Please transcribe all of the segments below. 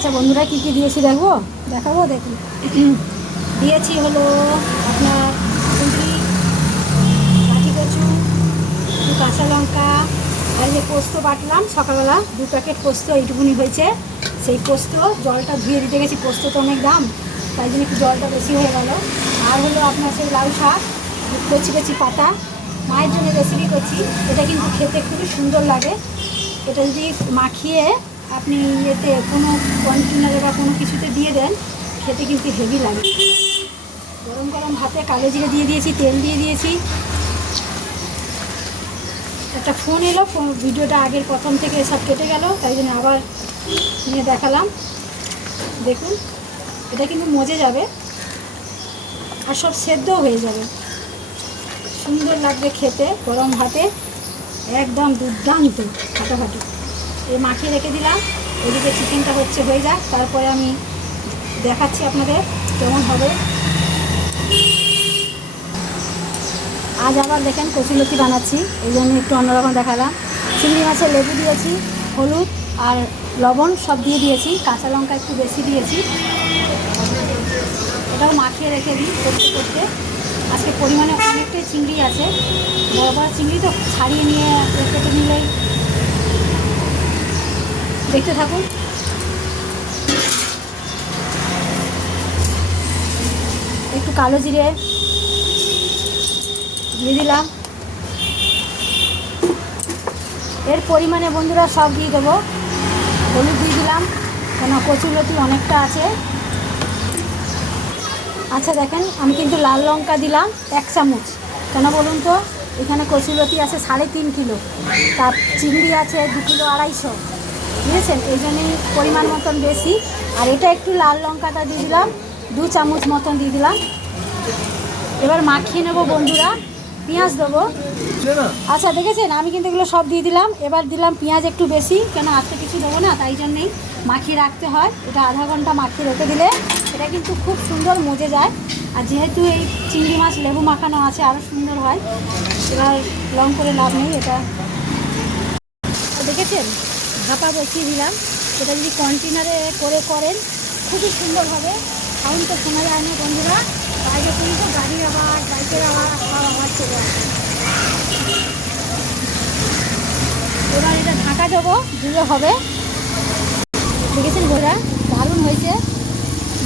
আচ্ছা বন্ধুরা, কী কী দিয়েছি দেখাবো দেখুন। দিয়েছি হলো আপনার চিংড়ি, কাঠি কচু, একটু কাঁচা লঙ্কা, আর যে পোস্ত বাটলাম সকালবেলা 2 প্যাকেট পোস্ত, এইটুকুনি হয়েছে। সেই পোস্ত জলটা ধুয়ে দিতে গেছি, পোস্ত তো অনেক দাম, তাই জন্য একটু জলটা বেশি হয়ে গেল। আর হলো আপনার সেই লাউ শাক, কচি কচি পাতা, মায়ের জন্য রেসিপি করছি। এটা কিন্তু খেতে খুবই সুন্দর লাগে। এটা যদি মাখিয়ে আপনি ইয়েতে কোনো কন্টেনারে বা কোনো কিছুতে দিয়ে দেন, খেতে কিন্তু হেভি লাগে। গরম গরম ভাতে কালো জিরে দিয়ে দিয়েছি, তেল দিয়ে দিয়েছি। একটা ফোন এলো, ভিডিওটা আগের প্রথম থেকে সব কেটে গেল, তাই জন্য আবার নিয়ে দেখালাম। দেখুন, এটা কিন্তু মজে যাবে আর সব সেদ্ধও হয়ে যাবে, সুন্দর লাগবে খেতে গরম ভাতে, একদম দুর্দান্ত ফাটাফাটি। এই মাখিয়ে রেখে দিলাম, এদিকে চিকেনটা হয়ে যাক, তারপরে আমি দেখাচ্ছি আপনাদের কেমন হবে। আজ আবার দেখেন কচুলতি বানাচ্ছি, এই জন্য একটু অন্যরকম দেখালাম। চিংড়ি মাছের লেবু দিয়েছি, হলুদ আর লবণ সব দিয়ে দিয়েছি, কাঁচা লঙ্কা একটু বেশি দিয়েছি। এটাও মাখিয়ে রেখে দিই করতে করতে। আজকে পরিমাণে অনেকটাই চিংড়ি আছে, বড় বড় চিংড়ি তো ছাড়িয়ে নিয়ে কেটে নিলেই। দেখতে থাকুন। একটু কালো জিরে দিয়ে দিলাম, এর পরিমাণে বন্ধুরা সব দিয়ে দেবো। হলুদ দিয়ে দিলাম, কেন কচুলতি অনেকটা আছে। আচ্ছা দেখেন, আমি কিন্তু লাল লঙ্কা দিলাম 1 চামচ, কেন বলুন তো, এখানে কচুলতি আছে 3.5 কিলো, তার চিংড়ি আছে 2 কিলো 250, বুঝেছেন, এই জন্যই পরিমাণ মতন বেশি। আর এটা একটু লাল লঙ্কাটা দিয়ে দিলাম, 2 চামচ মতন দিয়ে দিলাম। এবার মাখিয়ে নেবো বন্ধুরা, পেঁয়াজ দেবো। আচ্ছা দেখেছেন, আমি কিন্তু এগুলো সব দিয়ে দিলাম। এবার দিলাম পেঁয়াজ একটু বেশি, কেন আজকে কিছু দেবো না, তাই জন্যেই মাখিয়ে রাখতে হয়। এটা আধা ঘন্টা মাখিয়ে রেখে দিলে এটা কিন্তু খুব সুন্দর মজে যায়। আর যেহেতু এই চিংড়ি মাছ লেবু মাখানো আছে, আরও সুন্দর হয়। এবার লং করে লাভ নেই, এটা দেখেছেন ভাপা বসিয়ে দিলাম। এটা যদি কন্টেনারে করেন খুবই সুন্দর হবে। সাউন্ড তো শোনা যায় না বন্ধুরা, বাইরে কিন্তু গাড়ির আওয়াজ, বাইকের আওয়াজ, সব আওয়াজ চলে আসে। এবার এটা ঢাকা দেবো, দিলে হবে। দেখেছেন বন্ধুরা, দারুণ হয়েছে,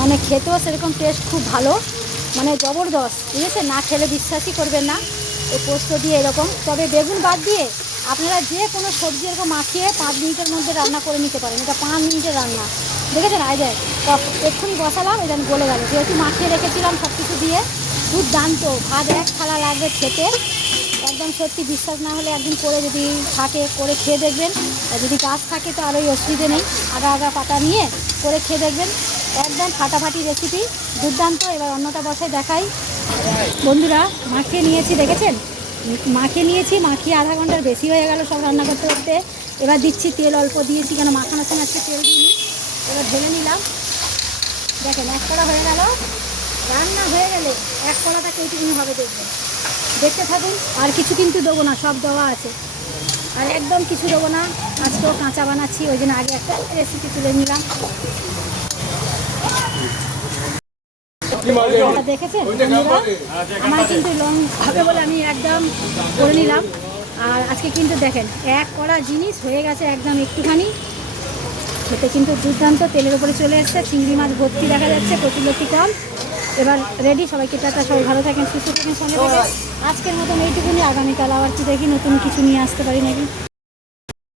মানে খেতেও সেরকম টেস্ট খুব ভালো, মানে জবরদস্ত, বুঝেছেন, না খেলে বিশ্বাসই করবেন না এই পোস্ত দিয়ে এরকম। তবে বেগুন বাদ দিয়ে আপনারা যে কোনো সবজি এরকম মাখিয়ে 5 মিনিটের মধ্যে রান্না করে নিতে পারেন। এটা 5 মিনিটের রান্না, দেখেছেন। আয় যায় এক্ষুনি বসালাম, এটা গলে গেল, যেহেতু মাখিয়ে রেখেছিলাম সব কিছু দিয়ে। দুর্দান্ত, ভাত 1 থালা লাগবে খেতে, একদম সত্যি। বিশ্বাস না হলে একদিন করে যদি থাকে করে খেয়ে দেখবেন। আর যদি গাছ থাকে তো আরোই অসুবিধে নেই, আগা আগা পাতা নিয়ে করে খেয়ে দেখবেন, একদম ফাটাফাটি রেসিপি, দুর্দান্ত। এবার অন্যটা বসায় দেখাই বন্ধুরা। মাখিয়ে নিয়েছি, দেখেছেন, মাখিয়ে আধা ঘন্টার বেশি হয়ে গেল সব রান্না করতে করতে। এবার দিচ্ছি তেল, অল্প দিয়েছি, কেন মাখানোর সময় আজকে তেল দিইনি। এবার ঢেলে নিলাম, দেখেন 1 কড়া হয়ে গেল। রান্না হয়ে গেলে 1 কড়াটা এইটুকুনি হবে, দেখবেন, দেখতে থাকুন। আর কিছু কিন্তু দেবো না, সব দেওয়া আছে, আর একদম কিছু দেবো না। আজকেও কাঁচা বানাচ্ছি, ওই জন্য আগে একটা রেসিপি তুলে নিলাম। দেখেছেন বন্ধুরা, আমার কিন্তু লং হবে বলে আমি একদম করে নিলাম। আর আজকে কিন্তু দেখেন 1 কড়া জিনিস হয়ে গেছে, একদম একটুখানি। খেতে কিন্তু দুর্দান্ত, তেলের উপরে চলে এসছে, চিংড়ি মাছ ভর্তি দেখা যাচ্ছে, কচুলতি কম। এবার রেডি। সবাইকে টাটা, সবাই ভালো থাকেন, সুস্থ থাকেন, সঙ্গে থাকেন। আজকের মতন এইটুকুনি, আগামীকাল আবার কি দেখি নতুন কিছু নিয়ে আসতে পারি নাকি।